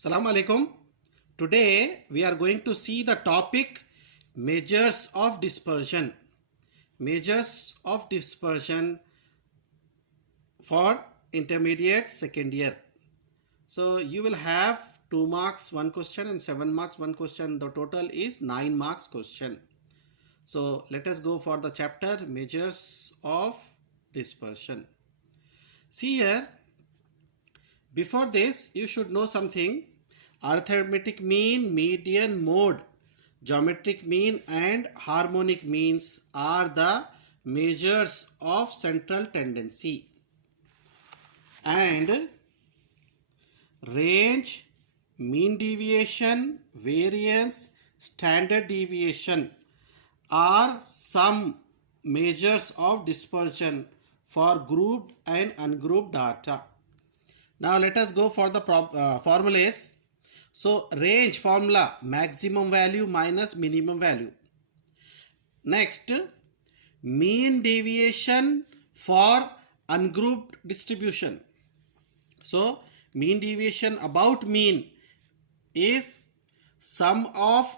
Assalamu alaikum. Today we are going to see the topic measures of dispersion. Measures of dispersion for intermediate second year. So you will have 2 marks one question and 7 marks one question. The total is 9 marks question. So let us go for the chapter measures of dispersion. See here, before this you should know something. Arithmetic mean, median, mode, geometric mean and harmonic means are the measures of central tendency, and range, mean deviation, variance, standard deviation are some measures of dispersion for grouped and ungrouped data. Now let us go for the formulas. So range formula, maximum value minus minimum value. Next, mean deviation for ungrouped distribution. So mean deviation about mean is sum of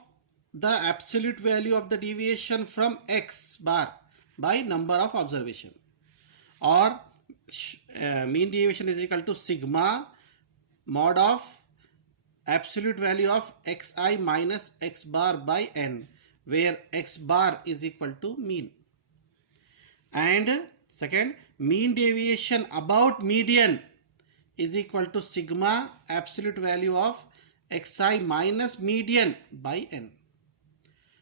the absolute value of the deviation from x bar by number of observation, or mean deviation is equal to sigma mod of absolute value of xi minus x bar by n, where x bar is equal to mean. And second, mean deviation about median is equal to sigma absolute value of xi minus median by n.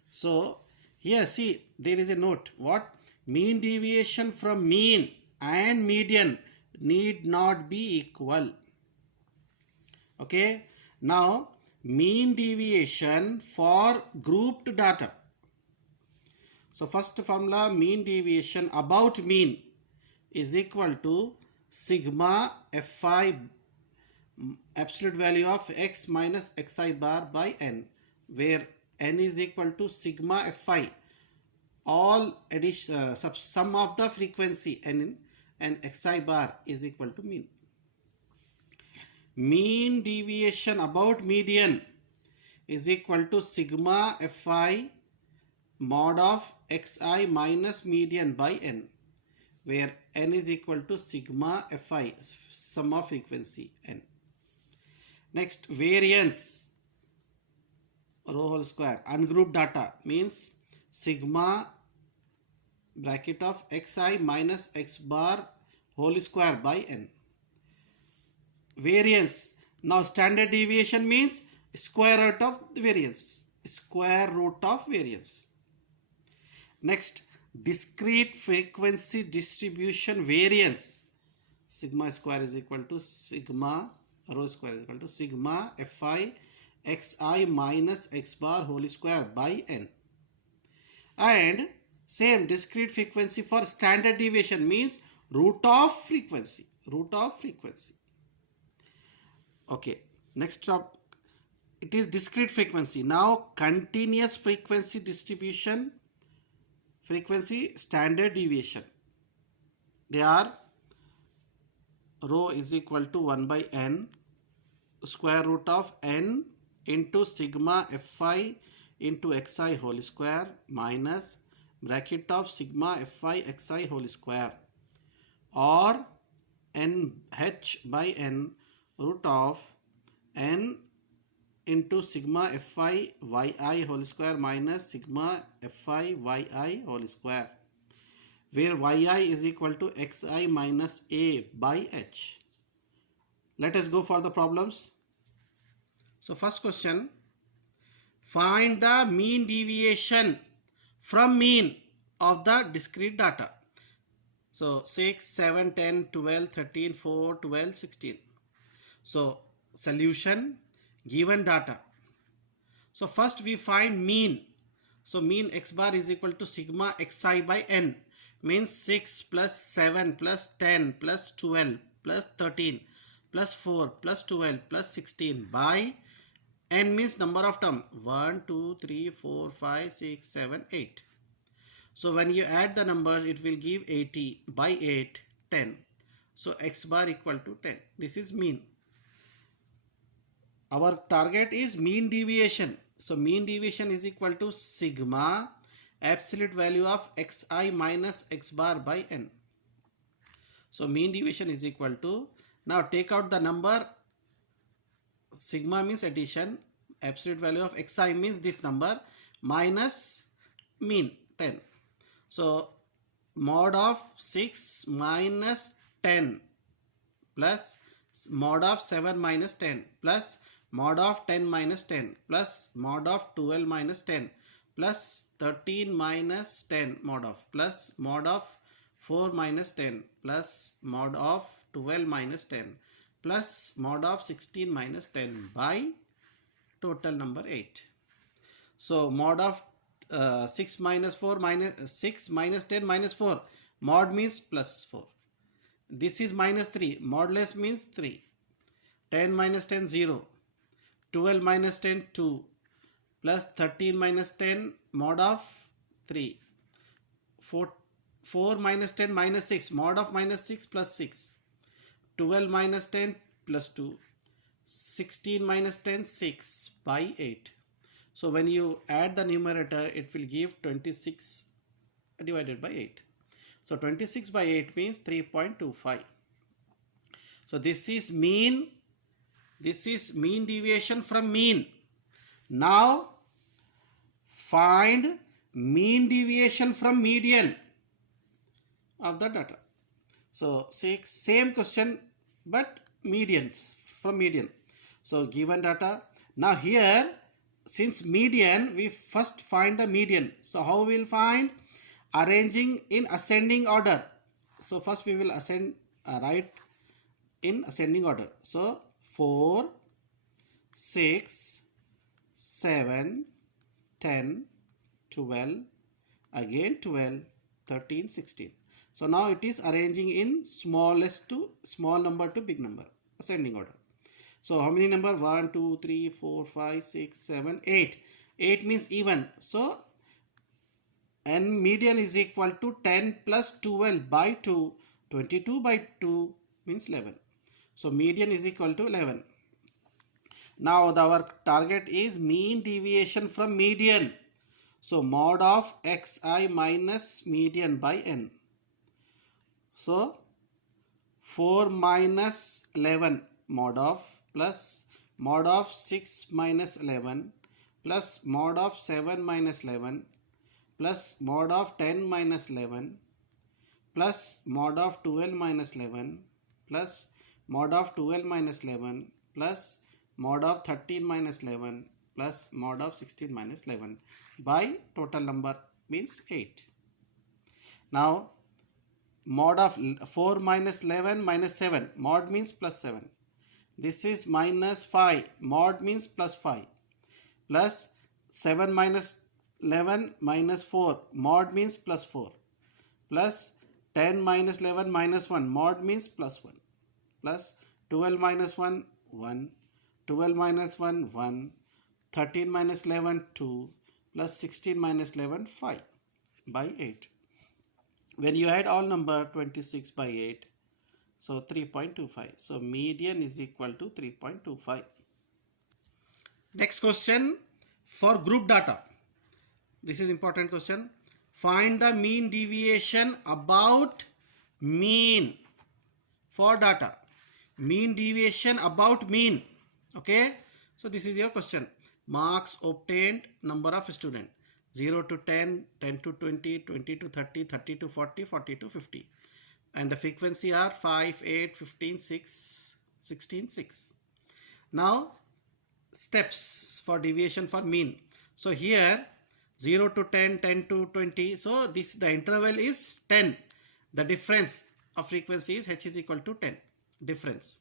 So here see, there is a note. What? Mean deviation from mean and median need not be equal. Okay. Now mean deviation for grouped data. So first formula, mean deviation about mean is equal to sigma fi absolute value of x minus xi bar by n, where n is equal to sigma fi all addition sum of the frequency n and xi bar is equal to mean. Mean deviation about median is equal to sigma fi mod of xi minus median by n, where n is equal to sigma fi sum of frequency n. Next, variance rho whole square ungrouped data means sigma bracket of xi minus x bar whole square by n. Variance, now standard deviation means square root of variance, square root of variance. Next, discrete frequency distribution variance, sigma square is equal to sigma rho square is equal to sigma fi xi minus x bar whole square by n. And same discrete frequency for standard deviation means root of frequency, root of frequency. Okay, next up, it is discrete frequency. Now continuous frequency distribution, frequency standard deviation, they are rho is equal to 1 by n square root of n into sigma fi into xi whole square minus bracket of sigma fi xi whole square, or n h by n root of n into sigma fi yi whole square minus sigma fi yi whole square, where yi is equal to xi minus a by h. Let us go for the problems. So first question, find the mean deviation from mean of the discrete data. So 6, 7, 10, 12, 13, 4, 12, 16. So solution, given data. So first we find mean. So mean x bar is equal to sigma xi by n, means 6 plus 7 plus 10 plus 12 plus 13 plus 4 plus 12 plus 16 by n, means number of term 1, 2, 3, 4, 5, 6, 7, 8. So when you add the numbers, it will give 80 by 8, 10. So x bar equal to 10. This is mean. our target is mean deviation. So mean deviation is equal to sigma absolute value of xi minus x bar by n. So mean deviation is equal to, now take out the number, sigma means addition, absolute value of xi means this number, minus mean 10. So mod of 6 minus 10 plus mod of 7 minus 10 plus mod of 10 minus 10 plus mod of 12 minus 10 plus 13 minus 10 mod of plus mod of 4 minus 10 plus mod of 12 minus 10 plus mod of 16 minus 10 by total number 8. So mod of 6 minus 4 minus 6 minus 10 minus 4, mod means plus 4. This is minus 3, modulus means 3. 10 minus 10 0, 12 minus 10 2, plus 13 minus 10 mod of 3, 4 minus 10 minus 6, mod of minus 6 plus 6, 12 minus 10 plus 2, 16 minus 10 6 by 8. So when you add the numerator, it will give 26 divided by 8. So 26 by 8 means 3.25. So this is mean deviation from mean. Now find mean deviation from median of the data. So same question but medians from median. So given data, now here since median, we first find the median. So how we will find? Arranging in ascending order. So first we will write in ascending order. So 4, 6, 7, 10, 12, again 12, 13, 16. So now it is arranging in smallest to small number to big number, ascending order. So how many number? 1, 2, 3, 4, 5, 6, 7, 8. 8 means even. So n median is equal to 10 plus 12 by 2. 22 by 2 means 11. So median is equal to 11. Now our target is mean deviation from median. So mod of xi minus median by n. So 4 minus 11 mod of plus mod of 6 minus 11 plus mod of 7 minus 11 plus mod of 10 minus 11 plus mod of 12 minus 11 plus mod of 12 minus 11 plus mod of 13 minus 11 plus mod of 16 minus 11 by total number means 8. Now mod of 4 minus 11 minus 7, mod means plus 7. This is minus 5, mod means plus 5, plus 7 minus 11 minus 4, mod means plus 4, plus 10 minus 11 minus 1, mod means plus 1, plus 12 minus 1, 1, 12 minus 1, 1, 13 minus 11, 2, plus 16 minus 11, 5 by 8. When you add all number, 26 by 8, so 3.25. So median is equal to 3.25. Next question for group data. This is important question. Find the mean deviation about mean for data. Mean deviation about mean. Okay. So this is your question. Marks obtained, number of students. 0 to 10, 10 to 20, 20 to 30, 30 to 40, 40 to 50. And the frequency are 5, 8, 15, 6, 16, 6. Now steps for deviation for mean. So here 0 to 10, 10 to 20. So this the interval is 10. The difference of frequency is h is equal to 10. Difference.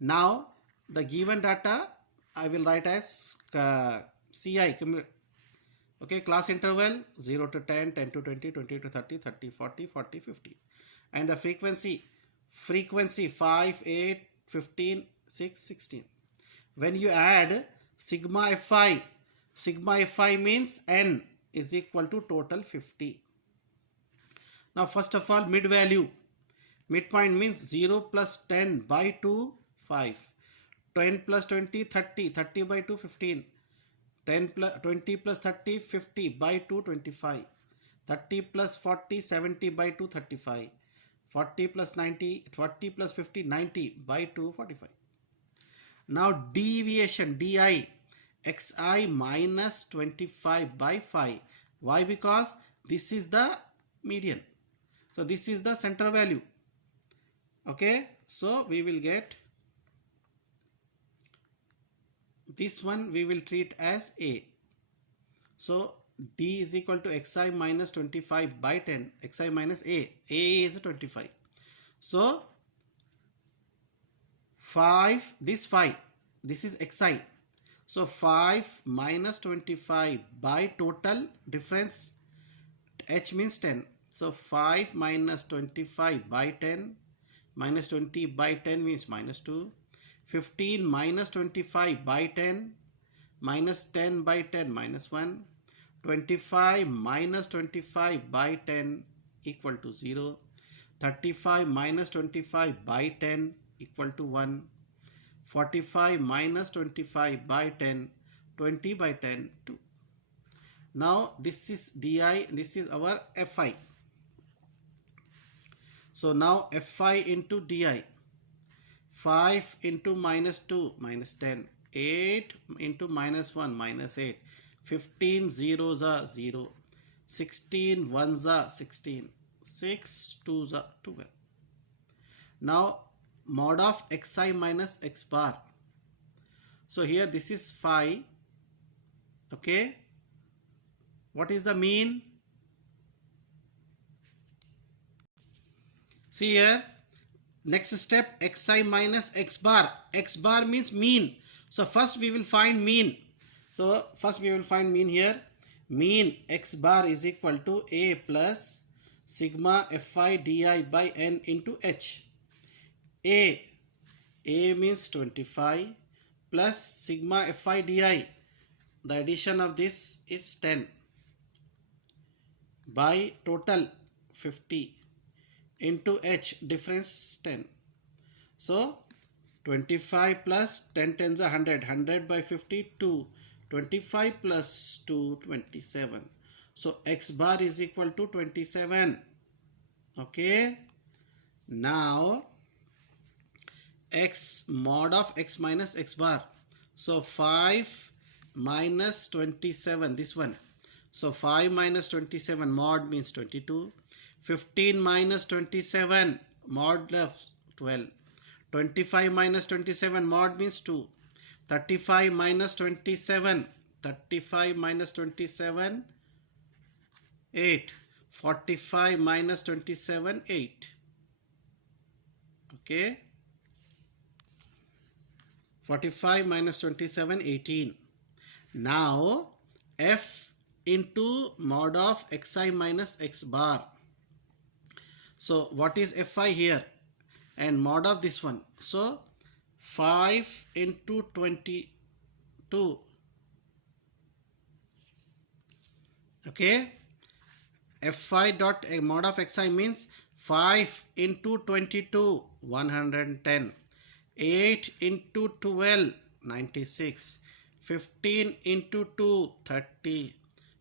Now the given data I will write as CI. Okay, class interval 0 to 10, 10 to 20, 20 to 30, 30, 40, 40, 50. And the frequency 5, 8, 15, 6, 16. When you add sigma fi means n is equal to total 50. Now first of all midpoint means 0 plus 10 by 2, 5. 10 plus 20, 30. 30 by 2, 15. 10 plus 20 plus 30, 50 by 2, 25. 30 plus 40, 70 by 2, 35. 40 plus 90, 40 plus 50, 90 by 2, 45. Now deviation di, xi minus 25 by 5. Why? Because this is the median. So this is the center value. Okay, so we will get this one, we will treat as A. So D is equal to xi minus 25 by 10, xi minus A. A is 25. So 5, this is xi. So 5 minus 25 by total difference, h means 10. So 5 minus 25 by 10, minus 20 by 10 means minus 2. 15 minus 25 by 10, minus 10 by 10 minus 1. 25 minus 25 by 10 equal to 0. 35 minus 25 by 10 equal to 1. 45 minus 25 by 10, 20 by 10, 2. Now this is di, this is our fi. So now fi into di. 5 into minus 2 minus 10. 8 into minus 1 minus 8. 15 zeros are 0. 16 ones are 16. 6 twos are 12. Now mod of xi minus x bar. So here this is 5. Okay. What is the mean? See here. Next step, xi minus x bar. X bar means mean. So first we will find mean. So first we will find mean here. Mean x bar is equal to A plus sigma fi di by n into h. A means 25 plus sigma fi di. The addition of this is 10 by total 50 into h, difference 10. So 25 plus 10 tens are 100. 100 by 50, 2. 25 plus 2, 27. So x bar is equal to 27. Okay. Now x mod of x minus x bar. So 5 minus 27, this one. So 5 minus 27 mod means 22. 15 minus 27 mod left 12. 25 minus 27 mod means 2. 35 minus 27. 35 minus 27 8. 45 minus 27 8. Okay. 45 minus 27 18. Now f into mod of xi minus x bar. So what is fi here and mod of this one? So 5 into 22. Okay. fi dot mod of xi means 5 into 22, 110. 8 into 12, 96. 15 into 2, 30.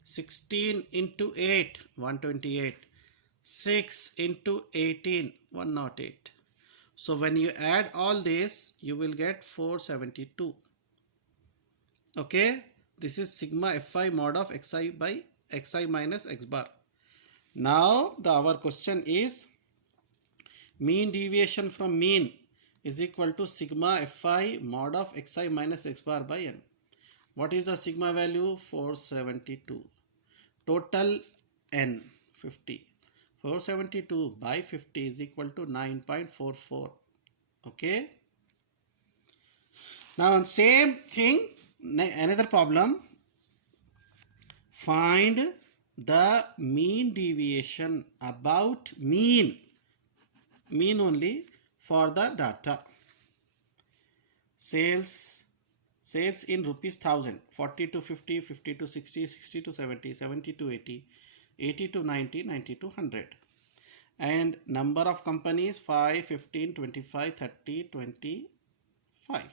16 into 8, 128. 6 into 18, 108. So when you add all this, you will get 472. Okay. This is sigma fi mod of xi by xi minus x bar. Now our question is mean deviation from mean is equal to sigma fi mod of xi minus x bar by n. What is the sigma value? 472. Total n 50. 472 by 50 is equal to 9.44. Okay. Now on same thing, another problem. Find the mean deviation about mean only for the data. Sales in rupees 1000, 40 to 50, 50 to 60, 60 to 70, 70 to 80, 80 to 90, 90 to 100. And number of companies 5, 15, 25, 30, 25.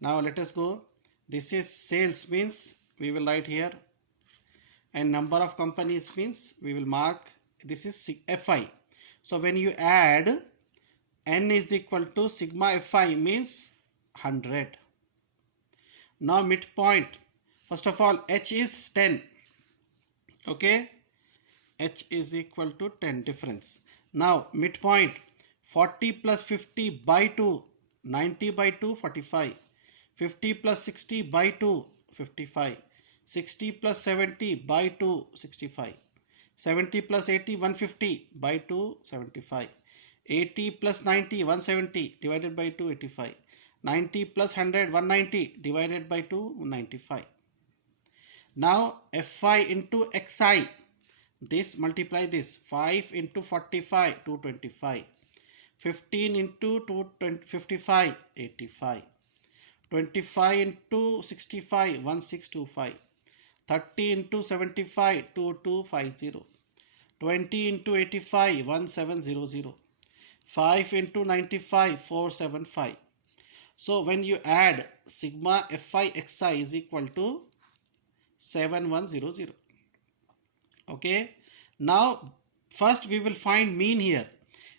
Now let us go. This is sales means we will write here, and number of companies means we will mark. This is FI. So when you add N is equal to sigma Fi means 100. Now midpoint. First of all, H is 10. Okay. H is equal to 10 difference. Now midpoint 40 plus 50 by 2, 90 by 2, 45. 50 plus 60 by 2, 55. 60 plus 70 by 2, 65. 70 plus 80, 150 by 2, 75. 80 plus 90, 170 divided by 2, 85. 90 plus 100, 190 divided by 2, 95. Now Fi into Xi. This multiply this. 5 into 45, 225. 15 into 255, 85. 25 into 65, 1625. 30 into 75, 2250. 20 into 85, 1700. 5 into 95, 475. So when you add sigma Fi Xi is equal to 7100. Okay. Now first we will find mean here.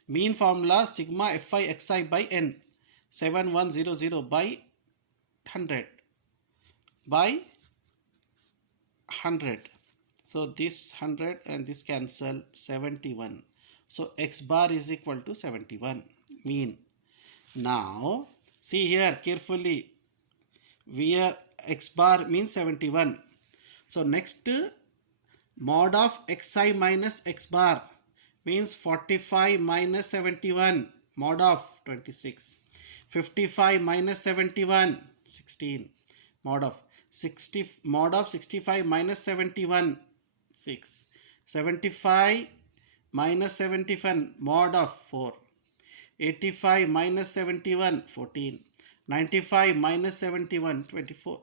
Mean formula sigma Fi Xi by N. 7100 by 100 by 100. So this 100 and this cancel, 71. So X bar is equal to 71 mean. Now see here carefully, where X bar means 71. So next mod of Xi minus X bar means 45 minus 71, mod of 26. 55 minus 71, 16. Mod of 65 minus 71, 6. 75 minus 71, mod of 4. 85 minus 71, 14. 95 minus 71, 24.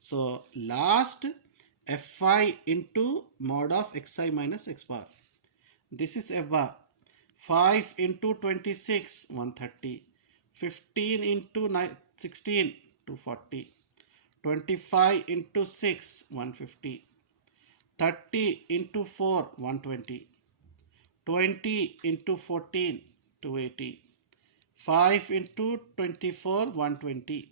So last Fi into mod of Xi minus X bar. This is F bar. 5 into 26, 130. 15 into 16, 240. 25 into 6, 150. 30 into 4, 120. 20 into 14, 280. 5 into 24, 120.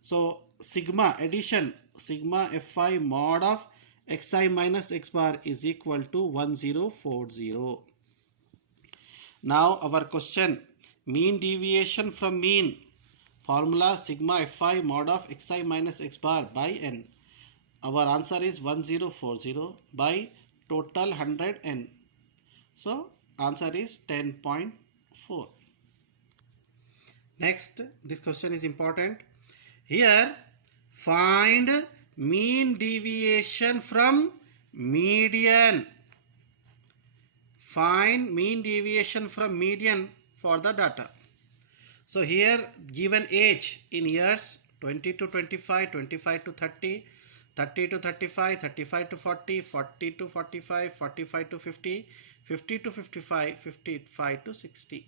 So sigma addition, sigma Fi mod of Xi minus X bar is equal to 1040. Now our question, mean deviation from mean. Formula sigma Fi mod of Xi minus X bar by N. Our answer is 1040 by total 100 N. So answer is 10.4. Next, this question is important. Here, find mean deviation from median. Find mean deviation from median for the data. So here given age in years 20 to 25, 25 to 30, 30 to 35, 35 to 40, 40 to 45, 45 to 50, 50 to 55, 55 to 60.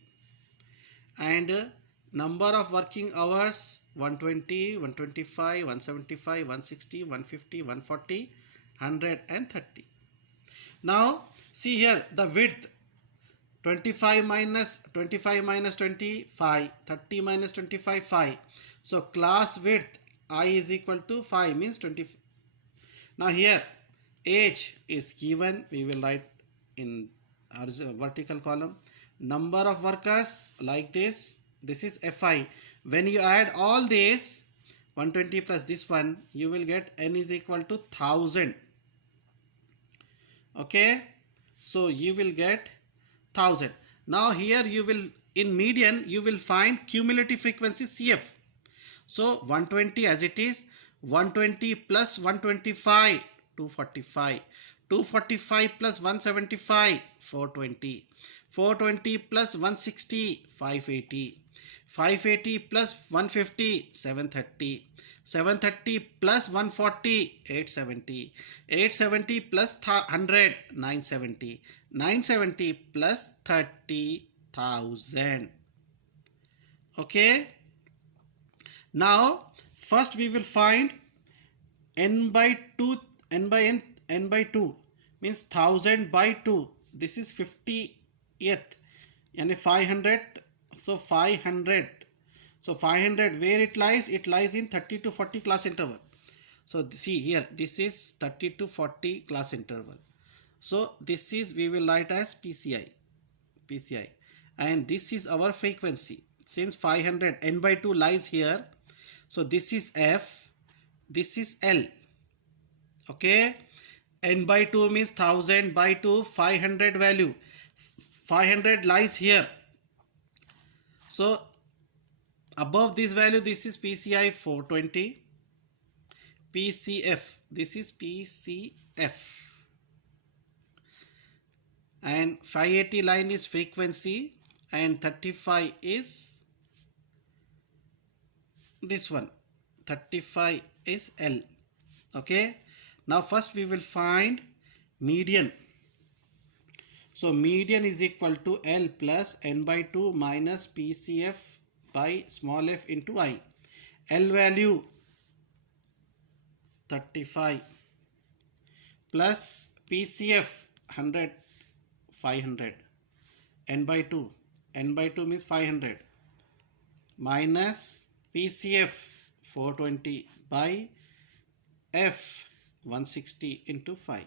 And number of working hours 120, 125, 175, 160, 150, 140, 130. Now see here the width 25 minus 25, 30 minus 25, 5. So class width I is equal to 5 means 20. Now here age is given, we will write in our vertical column. Number of workers like this. This is Fi. When you add all this 120 plus this one, you will get N is equal to 1000. Okay, so you will get 1000. Now here you will, in median you will find cumulative frequency CF. So 120 as it is, 120 plus 125, 245. 245 plus 175, 420. 420 plus 160, 580. 580 plus 150, 730. 730 plus 140, 870. 870 plus 100, 970. 970 plus 30,000. Okay. Now first we will find n by 2, n by 2 means 1000 by 2. This is 50th and 500th. So 500. So 500 where it lies? It lies in 30 to 40 class interval. So see here, this is 30 to 40 class interval. So this is, we will write as PCI, and this is our frequency. Since 500 n by 2 lies here, so this is F, this is L. Okay, n by 2 means 1000 by 2, 500 value. 500 lies here. So above this value, this is PCI 420. PCF, this is PCF. And 580 line is frequency, and 35 is this one. 35 is L. Okay. Now first we will find median. So median is equal to L plus n by 2 minus PCF by small f into I. L value 35 plus PCF 100, 500, n by 2 means 500 minus PCF 420 by F 160 into 5.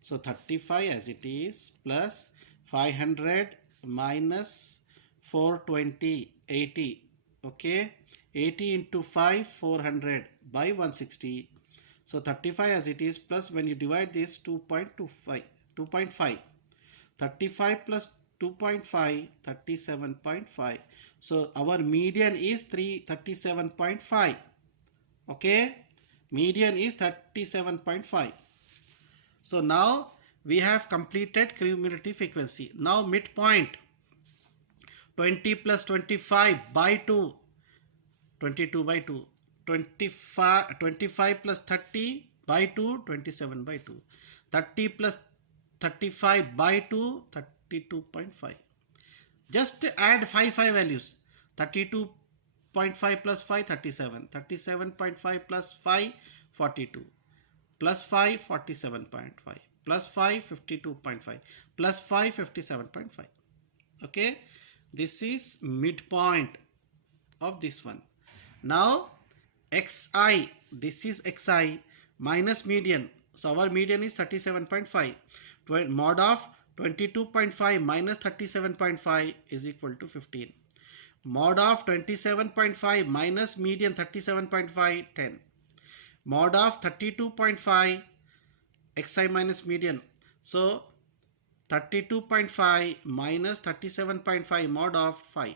So 35 as it is plus 500 minus 420, 80. Okay, 80 into 5, 400 by 160. So 35 as it is plus, when you divide this, 2.25, 2.5. 35 plus 2.5, 37.5. So our median is 37.5. Okay, median is 37.5. So now we have completed cumulative frequency. Now midpoint, 20 plus 25 by 2, 22 by 2. 25 plus 30 by 2, 27 by 2. 30 plus 35 by 2, 32.5. Just add 5 values. 32.5 plus 5, 37. 37.5 plus 5, 42. Plus 5, 47.5. Plus 5, 52.5. Plus 5, 57.5. Okay. This is midpoint of this one. Now xi, this is xi minus median. So our median is 37.5. Mod of 22.5 minus 37.5 is equal to 15. Mod of 27.5 minus median 37.5, 10. Mod of 32.5 xi minus median. So 32.5 minus 37.5 mod of 5.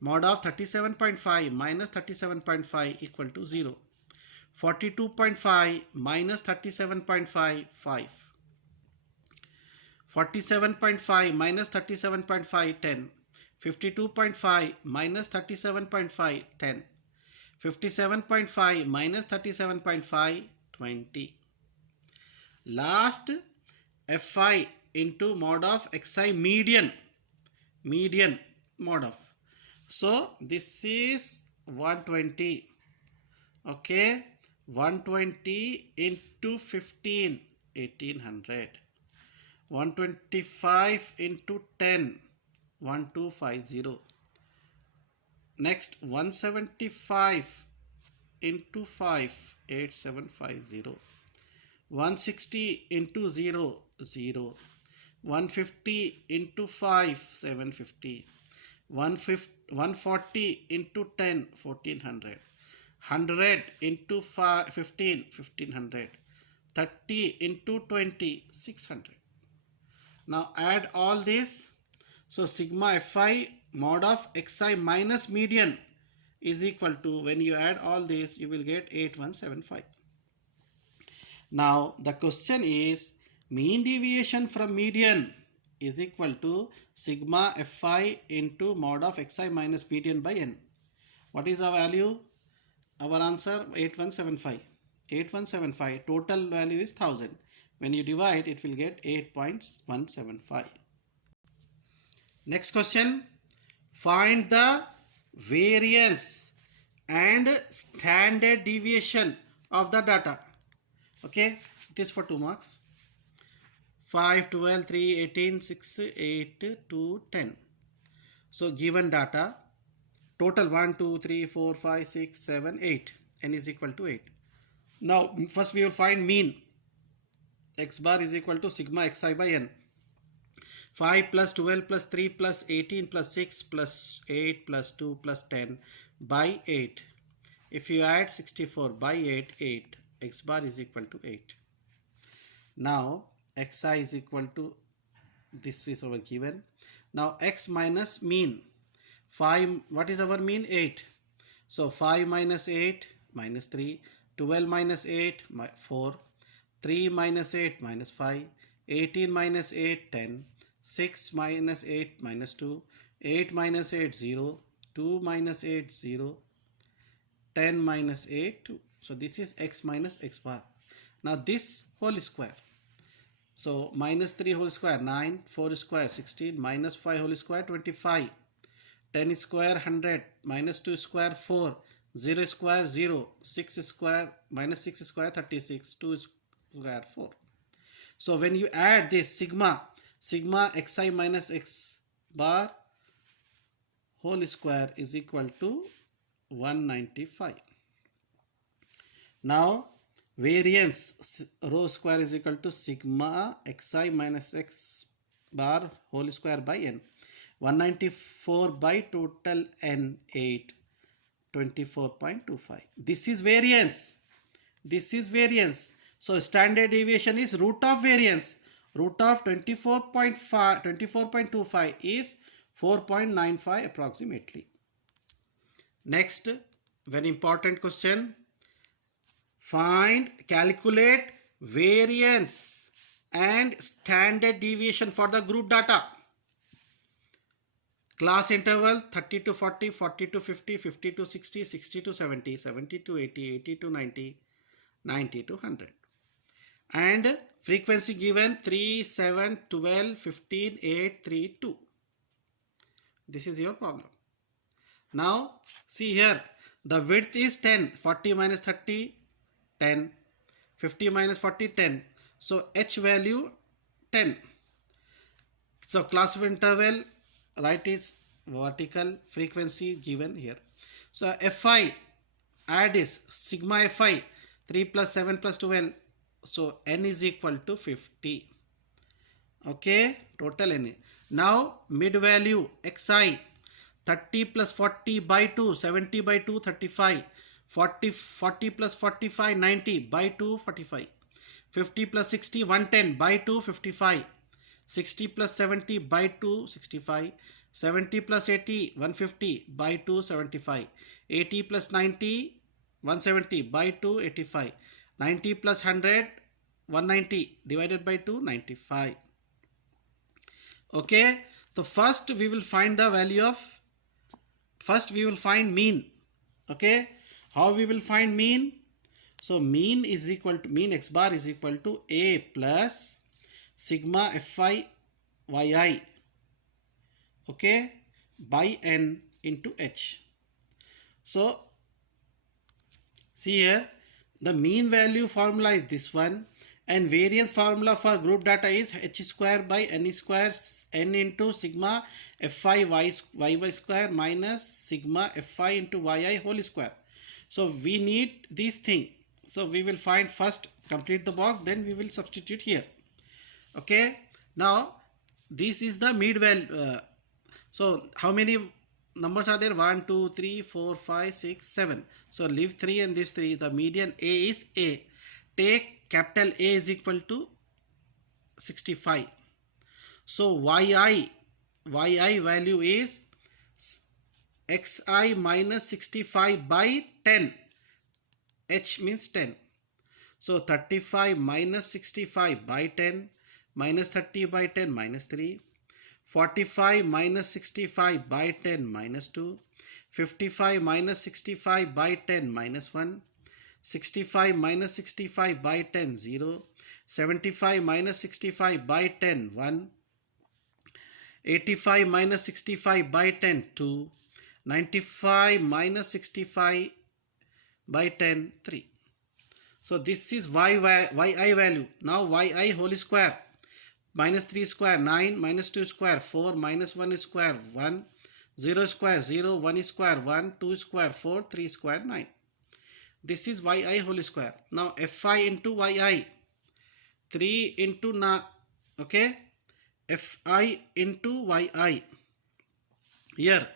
Mod of 37.5 minus 37.5 equal to 0. 42.5 minus 37.5, 5. 47.5 minus 37.5, 10. 52.5 minus 37.5, 10. 57.5 minus 37.5, 20. Last, Fi into mod of xi median mod of. So this is 120. Okay, 120 into 15, 1800. 125 into 10, 1250. Next, 175 into 5, 8750. 160 into 0, 0. 150 into 5, 750. 140 into 10, 1400. 100 into 15, 1500. 30 into 20, 600. Now add all this. So sigma Fi mod of xi minus median is equal to, when you add all this, you will get 8175. Now the question is, mean deviation from median is equal to sigma Fi into mod of xi minus median by n. What is our value? Our answer 8175. 8175. Total value is 1000. When you divide, it will get 8.175. Next question. Find the variance and standard deviation of the data. Okay, it is for 2 marks. 5, 12, 3, 18, 6, 8, 2, 10. So given data, total 1, 2, 3, 4, 5, 6, 7, 8. N is equal to 8. Now first we will find mean. X bar is equal to sigma xi by n. 5 plus 12 plus 3 plus 18 plus 6 plus 8 plus 2 plus 10 by 8. If you add 64 by 8, 8. X bar is equal to 8. Now xi is equal to, this is our given. Now x minus mean. 5, what is our mean? 8. So 5 minus 8 minus 3. 12 minus 8 4. 3 minus 8 minus 5. 18 minus 8 10. 6 minus 8 minus 2. 8 minus 8 0. 2 minus 8 0. 10 minus 8 2. So this is x minus x bar. Now this whole square. So minus 3 whole square 9. 4 square 16. Minus 5 whole square 25. 10 square 100. Minus 2 square 4. 0 square 0. 6 square minus 6 square 36. 2 square 4. So when you add this sigma xi minus x bar whole square is equal to 195. Now variance rho square is equal to sigma xi minus x bar whole square by n. 194 by total n 8. 24.25. This is variance. This is variance. So standard deviation is root of variance. Root of 24.25 is 4.95 approximately. Next, very important question. Calculate variance and standard deviation for the group data. Class interval 30 to 40, 40 to 50, 50 to 60, 60 to 70, 70 to 80, 80 to 90, 90 to 100. And frequency given 3, 7, 12, 15, 8, 3, 2. This is your problem. Now see here, the width is 10. 40 minus 30, 10. 50 minus 40, 10. So h value 10. So class of interval, right, is vertical, frequency given here. So fi, add is sigma fi 3 plus 7 plus 12. So n is equal to 50. Okay, total n. Now mid value xi 30 plus 40 by 2, 70 by 2, 35. 40 plus 45, 90 by 2, 45. 50 plus 60, 110 by 2, 55. 60 plus 70 by 2, 65. 70 plus 80, 150 by 2, 75. 80 plus 90, 170 by 2, 85. 90 plus 100, 190 divided by 2, 95. Okay, so first we will find the value of, first we will find mean. Okay, how we will find mean? So mean is equal to, mean x bar is equal to a plus sigma fi yi, okay, by n into h. So see here, the mean value formula is this one, and variance formula for group data is h square by n square n into sigma fi y square minus sigma fi into yi whole square. So we need this thing. So we will find first, complete the box, then we will substitute here. Okay, now this is the mid value. So how many numbers are there? 1, 2, 3, 4, 5, 6, 7. So leave 3 and this 3. The median a is a. Take capital A is equal to 65. So yi value is xi minus 65 by 10. H means 10. So 35 minus 65 by 10 minus 30 by 10 minus 3. 45 minus 65 by 10 minus 2. 55 minus 65 by 10 minus 1. 65 minus 65 by 10 0. 75 minus 65 by 10 1. 85 minus 65 by 10 2. 95 minus 65 by 10, 3. So this is yi value. Now yi whole square. Minus 3 square 9, minus 2 square 4, minus 1 square 1, 0 square 0, 1 square 1, 2 square 4, 3 square 9. This is yi whole square. Now fi into yi. 3 into okay, fi into yi. Here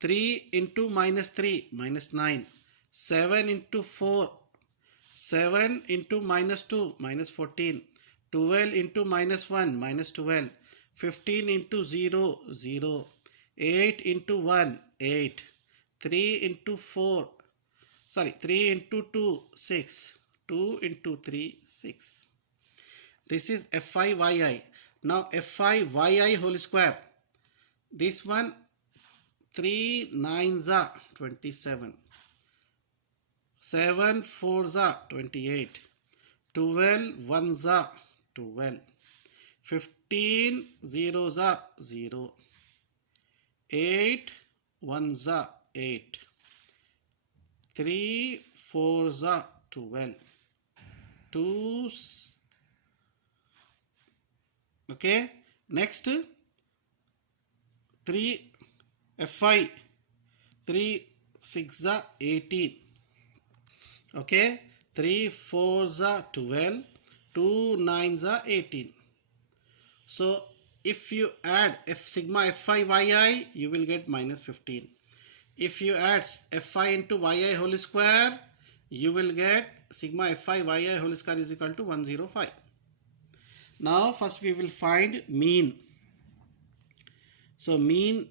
3 into minus 3 minus 9. 7 into 4, 7 into minus 2 minus 14. 12 into minus 1 minus 12. 15 into 0 0. 8 into 1 8. 3 into 4, 3 into 2 6. 2 into 3 6. This is fi yi. Now fi yi whole square. This one 3 9s are 27. 7 4s are 28. 12 1s are 12. 15 zeros are 0. 8 1s are 8. 3 4s are 12. 2 okay. Next 3 fi 3 6 are 18. Okay. 3 4s are 12. 2 9s are 18. So if you add sigma fi yi, you will get minus 15. If you add fi into yi whole square, you will get sigma fi yi whole square is equal to 105. Now first we will find mean. So mean